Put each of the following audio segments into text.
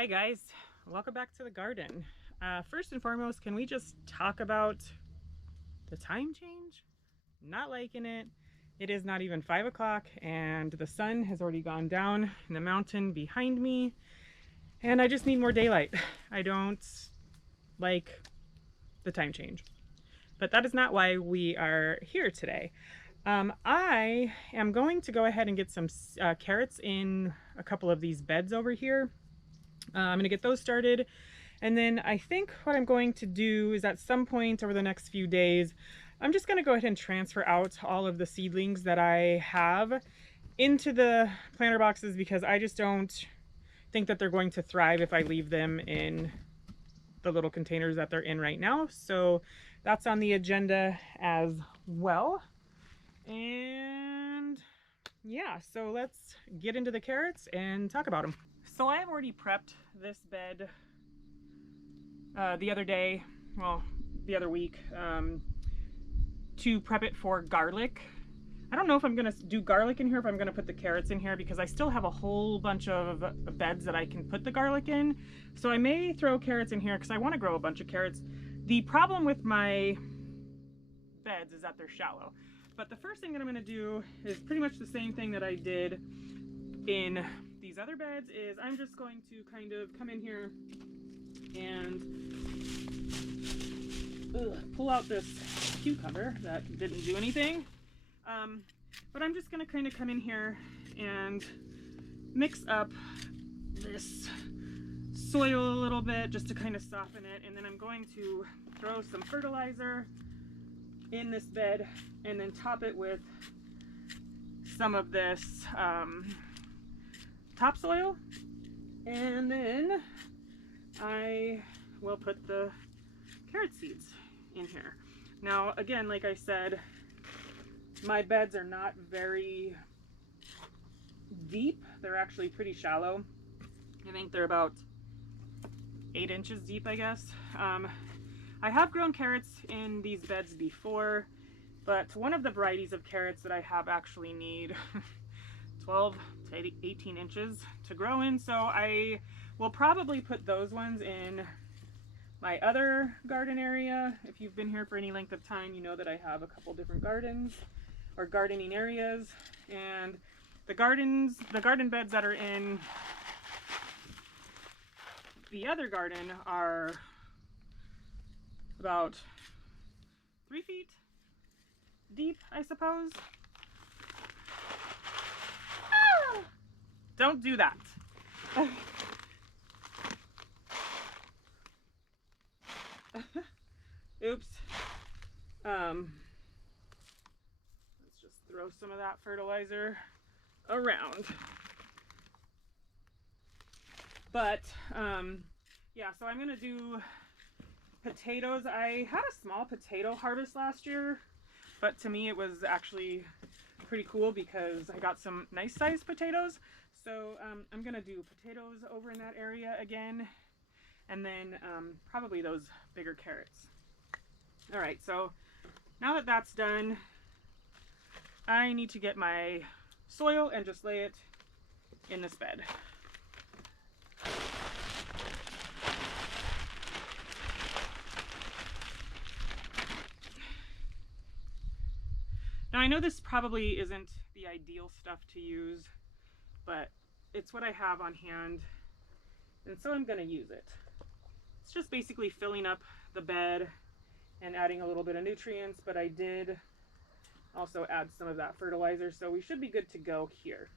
Hi guys, welcome back to the garden. First and foremost, can we just talk about the time change? Not liking it. It is not even 5 o'clock and the sun has already gone down in the mountain behind me and I just need more daylight. I don't like the time change. But that is not why we are here today. I am going to go ahead and get some carrots in a couple of these beds over here. I'm going to get those started. And then I think what I'm going to do is at some point over the next few days, I'm just going to go ahead and transfer out all of the seedlings that I have into the planter boxes because I just don't think that they're going to thrive if I leave them in the little containers that they're in right now. So that's on the agenda as well. And yeah, so let's get into the carrots and talk about them. So I have already prepped this bed the other day, well, the other week, to prep it for garlic. I don't know if I'm gonna do garlic in here, if I'm gonna put the carrots in here, because I still have a whole bunch of beds that I can put the garlic in. So I may throw carrots in here because I want to grow a bunch of carrots. The problem with my beds is that they're shallow. But the first thing that I'm gonna do is pretty much the same thing that I did in these other beds. Is I'm just going to kind of come in here and pull out this cucumber that didn't do anything. But I'm just going to kind of come in here and mix up this soil a little bit just to kind of soften it. And then I'm going to throw some fertilizer in this bed and then top it with some of this topsoil. And then I will put the carrot seeds in here. Now, again, like I said, my beds are not very deep. They're actually pretty shallow. I think they're about 8 inches deep, I guess. I have grown carrots in these beds before, but one of the varieties of carrots that I have actually need 12 to 18 inches to grow in, so I will probably put those ones in my other garden area. If you've been here for any length of time, you know that I have a couple different gardens or gardening areas, and the garden beds that are in the other garden are about 3 feet deep, I suppose. Ah! Don't do that. Oops. Let's just throw some of that fertilizer around. But yeah, so I'm gonna do potatoes. I had a small potato harvest last year, but to me it was actually pretty cool because I got some nice sized potatoes. So I'm gonna do potatoes over in that area again, and then probably those bigger carrots. All right, so now that that's done, I need to get my soil and just lay it in this bed. Now I know this probably isn't the ideal stuff to use, but it's what I have on hand, and so I'm gonna use it. It's just basically filling up the bed and adding a little bit of nutrients, but I did also add some of that fertilizer, so we should be good to go here.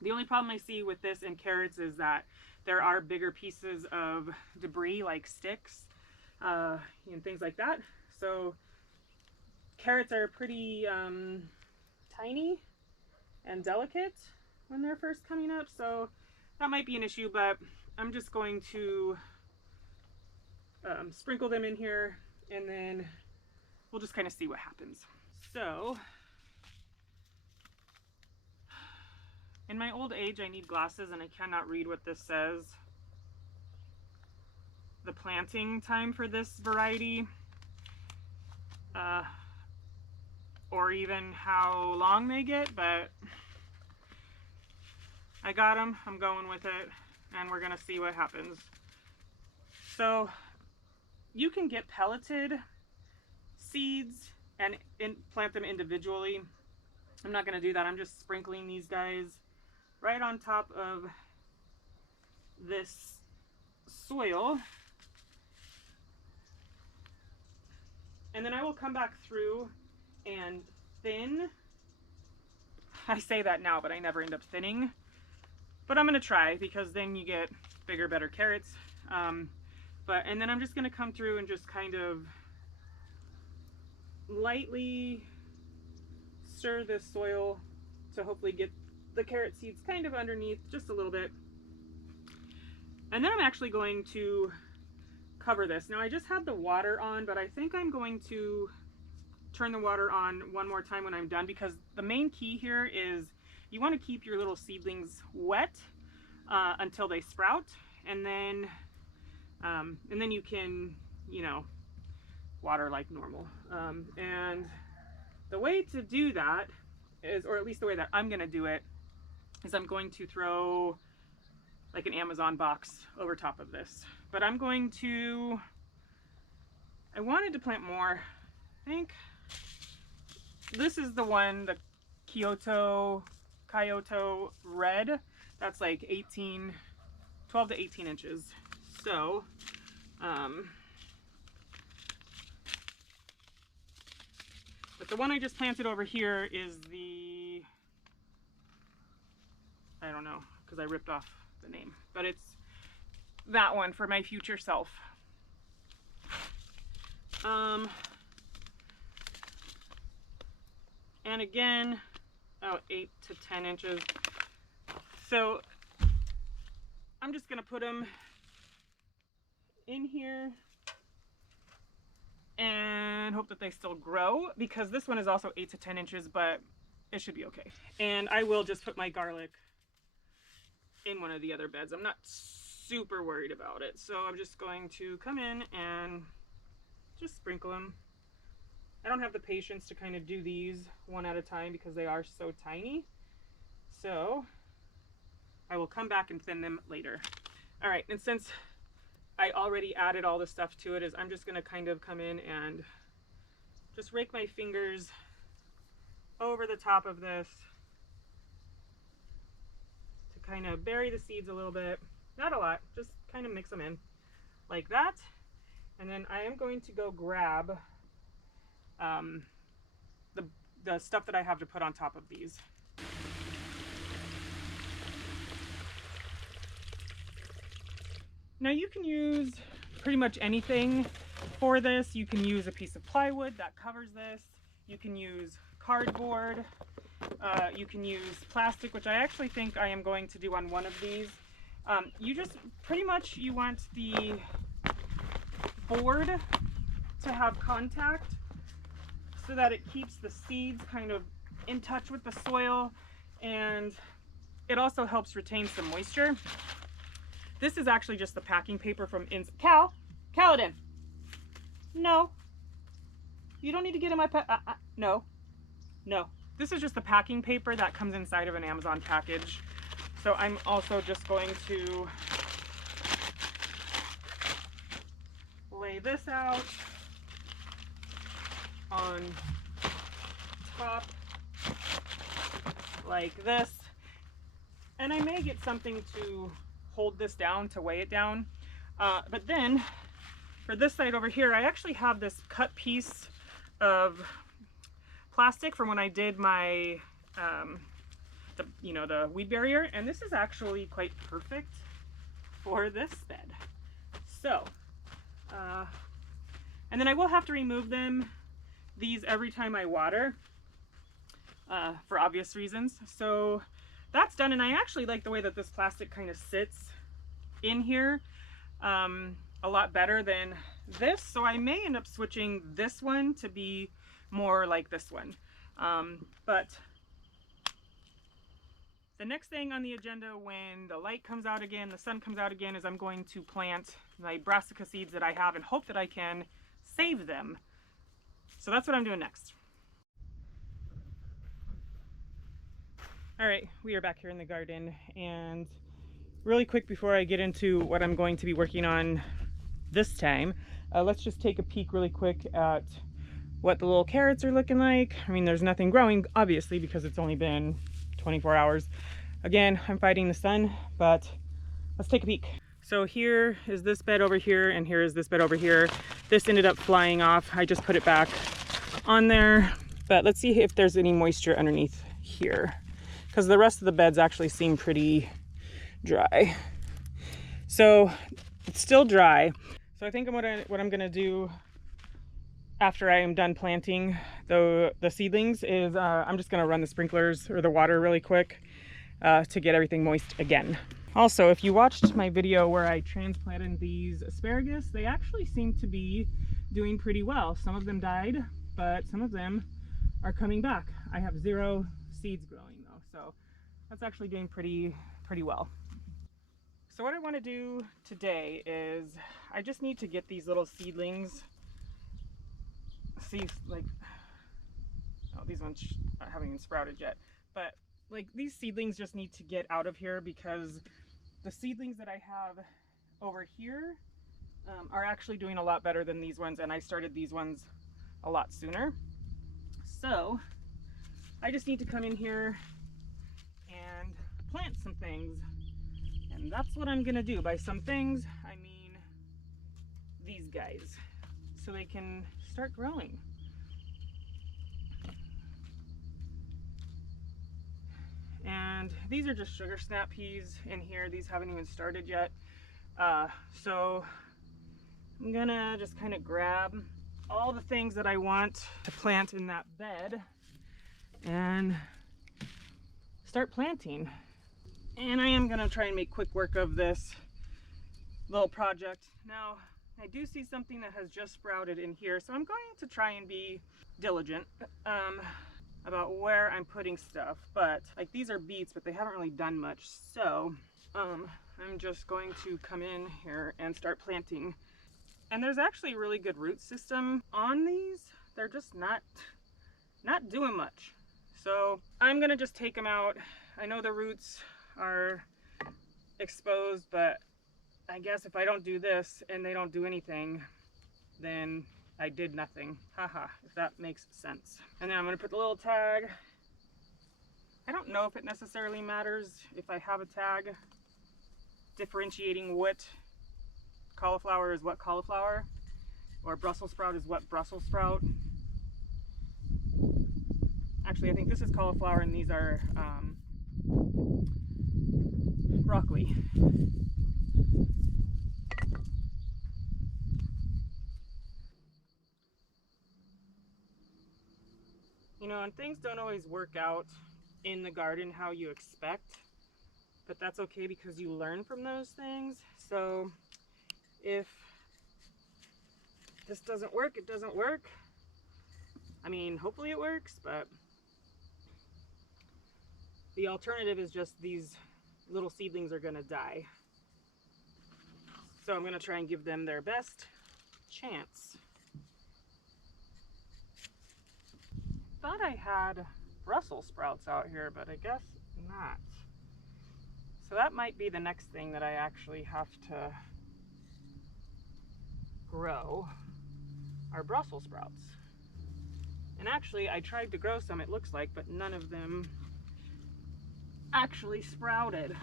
The only problem I see with this and carrots is that there are bigger pieces of debris like sticks and things like that. So carrots are pretty tiny and delicate when they're first coming up, so that might be an issue, but I'm just going to sprinkle them in here and then we'll just kind of see what happens. So in my old age, I need glasses and I cannot read what this says. The planting time for this variety, or even how long they get, but I got them. I'm going with it. and we're gonna see what happens. So you can get pelleted seeds and plant them individually. I'm not gonna do that. I'm just sprinkling these guys right on top of this soil. And then I will come back through and thin. I say that now, but I never end up thinning. But I'm gonna try, because then you get bigger, better carrots. And then I'm just gonna come through and just kind of lightly stir this soil to hopefully get the carrot seeds kind of underneath just a little bit. And then I'm actually going to cover this. Now I just had the water on, but I think I'm going to turn the water on one more time when I'm done, because the main key here is you want to keep your little seedlings wet until they sprout, and then you can, you know, water like normal. And the way to do that is, or at least the way that I'm going to do it, is I'm going to throw like an Amazon box over top of this. But I wanted to plant more. I think this is the one, the Kyoto Red. That's like 12 to 18 inches. So, but the one I just planted over here is the, I don't know, because I ripped off the name, but it's that one for my future self. And again, 8 to 10 inches. So I'm just gonna put them in here and hope that they still grow, because this one is also 8 to 10 inches, but it should be okay. And I will just put my garlic in one of the other beds. I'm not super worried about it. So I'm just going to come in and just sprinkle them. I don't have the patience to kind of do these one at a time because they are so tiny. So I will come back and thin them later. All right, and since I already added all the stuff to it, I'm just gonna kind of come in and just rake my fingers over the top of this to kind of bury the seeds a little bit. Not a lot, just kind of mix them in like that. And then I am going to go grab the stuff that I have to put on top of these. Now you can use pretty much anything for this. You can use a piece of plywood that covers this. You can use cardboard. You can use plastic, which I actually think I am going to do on one of these. You just pretty much, you want the board to have contact so that it keeps the seeds kind of in touch with the soil, and it also helps retain some moisture. This is actually just the packing paper from Kaladin. No. You don't need to get in my no. No. This is just the packing paper that comes inside of an Amazon package. So I'm also just going to lay this out on top like this. And I may get something to hold this down, to weigh it down. But then for this side over here, I actually have this cut piece of plastic from when I did my the weed barrier, and this is actually quite perfect for this bed. So and then I will have to remove these every time I water, for obvious reasons. So that's done, and I actually like the way that this plastic kind of sits in here a lot better than this. So I may end up switching this one to be more like this one. But the next thing on the agenda when the light comes out again, the sun comes out again, is I'm going to plant my brassica seeds that I have and hope that I can save them. So that's what I'm doing next. All right, we are back here in the garden, and really quick before I get into what I'm going to be working on this time, let's just take a peek really quick at what the little carrots are looking like. I mean, there's nothing growing, obviously, because it's only been 24 hours. Again, I'm fighting the sun, but let's take a peek. So here is this bed over here, and here is this bed over here. This ended up flying off. I just put it back on there, but let's see if there's any moisture underneath here, because the rest of the beds actually seem pretty dry. So it's still dry. So I think what I'm gonna do after I am done planting the seedlings is I'm just gonna run the sprinklers or the water really quick to get everything moist again. Also, if you watched my video where I transplanted these asparagus, they actually seem to be doing pretty well. Some of them died, but some of them are coming back. I have 0 seeds growing though, so that's actually doing pretty well. So what I want to do today is I just need to get these little seedlings, see, like, oh, these ones haven't even sprouted yet, but like these seedlings just need to get out of here, because the seedlings that I have over here are actually doing a lot better than these ones, and I started these ones a lot sooner. So I just need to come in here and plant some things, and that's what I'm gonna do. By some things, I mean these guys, so they can start growing. And these are just sugar snap peas in here. These haven't even started yet. So I'm gonna just kind of grab all the things that I want to plant in that bed and start planting. And I am gonna try and make quick work of this little project. Now, I do see something that has just sprouted in here, so I'm going to try and be diligent about where I'm putting stuff. But like, these are beets, but they haven't really done much, so I'm just going to come in here and start planting. And there's actually a really good root system on these. They're just not doing much, so I'm gonna just take them out. I know the roots are exposed, but I guess if I don't do this and they don't do anything, then I did nothing. Haha, if that makes sense. And then I'm gonna put the little tag. I don't know if it necessarily matters if I have a tag differentiating what cauliflower is what cauliflower, or Brussels sprout is what Brussels sprout. Actually, I think this is cauliflower and these are broccoli. You know, and things don't always work out in the garden how you expect, but that's okay because you learn from those things. So if this doesn't work, it doesn't work. I mean, hopefully it works, but the alternative is just these little seedlings are gonna die. So I'm gonna try and give them their best chance. Thought I had Brussels sprouts out here, but I guess not. So that might be the next thing that I actually have to grow, are Brussels sprouts. And actually, I tried to grow some, it looks like, but none of them actually sprouted.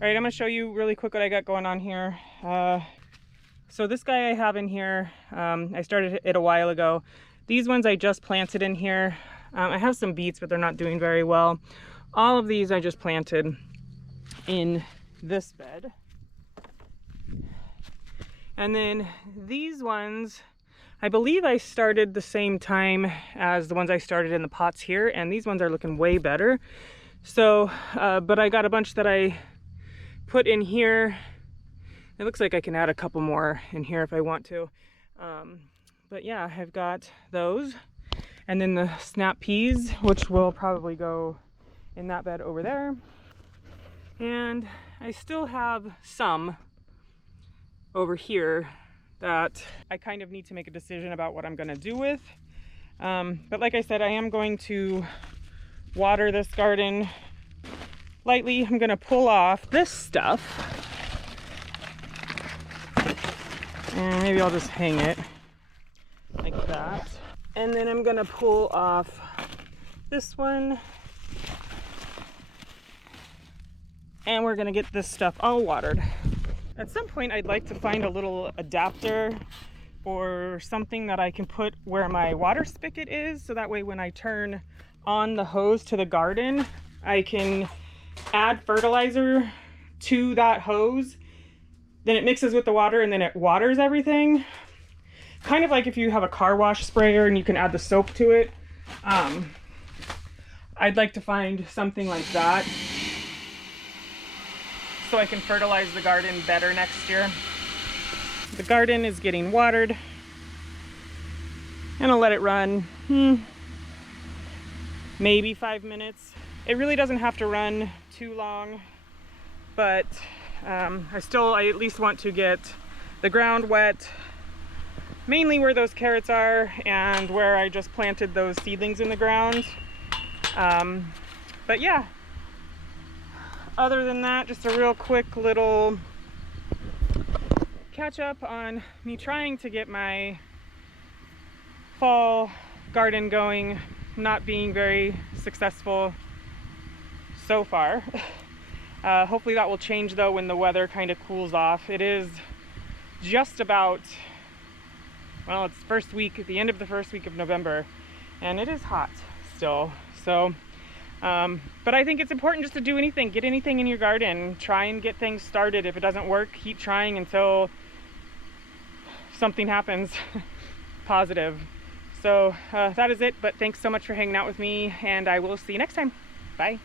All right, I'm gonna show you really quick what I got going on here. So this guy I have in here, I started it a while ago. These ones I just planted in here. I have some beets, but they're not doing very well. All of these I just planted in this bed. And then these ones, I believe I started the same time as the ones I started in the pots here, and these ones are looking way better. So, but I got a bunch that I put in here. It looks like I can add a couple more in here if I want to. But yeah, I've got those. And then the snap peas, which will probably go in that bed over there. And I still have some over here that I kind of need to make a decision about what I'm gonna do with. But like I said, I am going to water this garden lightly. I'm gonna pull off this stuff. And maybe I'll just hang it like that. And then I'm gonna pull off this one. And we're gonna get this stuff all watered. At some point, I'd like to find a little adapter or something that I can put where my water spigot is, so that way when I turn on the hose to the garden, I can add fertilizer to that hose. Then it mixes with the water and then it waters everything. Kind of like if you have a car wash sprayer and you can add the soap to it. I'd like to find something like that so I can fertilize the garden better next year. The garden is getting watered. And I'll let it run maybe 5 minutes. It really doesn't have to run too long, but I at least want to get the ground wet, mainly where those carrots are and where I just planted those seedlings in the ground. But yeah, other than that, just a real quick little catch up on me trying to get my fall garden going, not being very successful so far. Hopefully that will change though when the weather kind of cools off. It is just about, well, it's the end of the first week of November, and it is hot still. So, but I think it's important just to do anything, get anything in your garden, try and get things started. If it doesn't work, keep trying until something happens positive. So that is it, but thanks so much for hanging out with me, and I will see you next time. Bye.